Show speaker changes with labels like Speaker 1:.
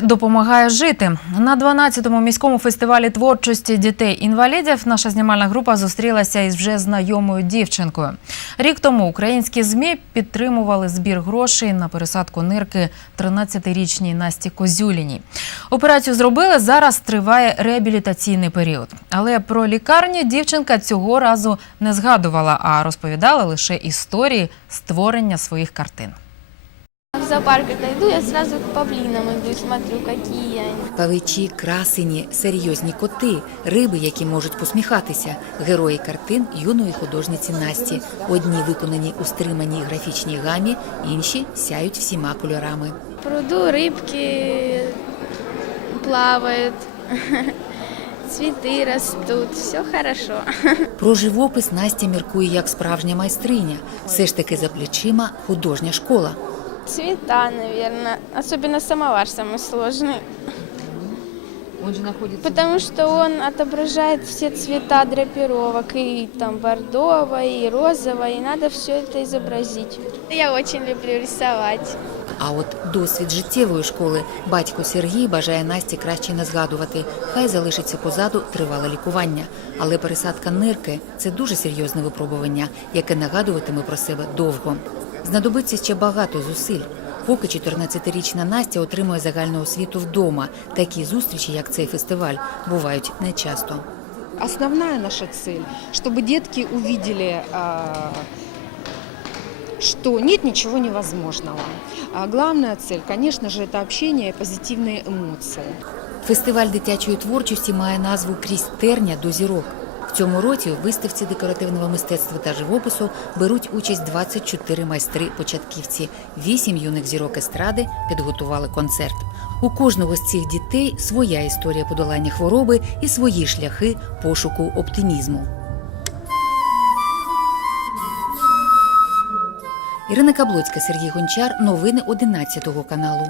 Speaker 1: Допомагає жити на 12-му міському фестивалі творчості дітей-інвалідів. Наша знімальна група зустрілася із вже знайомою дівчинкою. Рік тому українські змі підтримували збір грошей на пересадку нирки 13-річній Насті Козюліній. Операцію зробили. Зараз триває реабілітаційний період. Але про лікарні дівчинка цього разу не згадувала, а розповідала лише історії створення своїх картин.
Speaker 2: Зоопарк, иду, я сразу к павлинам иду, смотрю, какие они.
Speaker 3: Павичі, красені, серйозні коти, риби, які можуть посміхатися, герої картин юної художниці Насті. Одні виконані у стриманій графічній гамі, інші сяють всіма кольорами.
Speaker 2: В пруду рыбки плавают, цветы растут, все хорошо.
Speaker 3: Про живопис Настя міркує як справжня майстриня. Все ж таки за плечима художня школа.
Speaker 2: Цвета, наверное, особенно самовар самый сложный.
Speaker 4: Он же находится...
Speaker 2: Потому что он отображает все цвета драпировок, и там бордовое, и розовое, и надо все это изобразить. Я очень люблю рисовать.
Speaker 3: А от досвід життєвої школи батько Сергій бажає Насті краще не згадувати. Хай залишиться позаду тривале лікування. Але пересадка нирки це дуже серйозне випробування, яке нагадуватиме про себе довго. Знадобиться ще багато зусиль. Поки 14-річна Настя отримує загальну освіту вдома. Такі зустрічі, як цей фестиваль, бувають нечасто.
Speaker 4: Основная наша цель, чтобы детки увидели, а, что нет ничего невозможного. А главная цель, конечно же, это общение и позитивные эмоции.
Speaker 3: Фестиваль дитячої творчості має назву Крізь терня до зірок. В цьому році у виставці декоративного мистецтва та живопису беруть участь 24 майстри-початківці. Вісім юних зірок естради підготували концерт. У кожного з цих дітей своя історія подолання хвороби і свої шляхи пошуку оптимізму. Ірина Каблоцька, Сергій Гончар. Новини 11 каналу.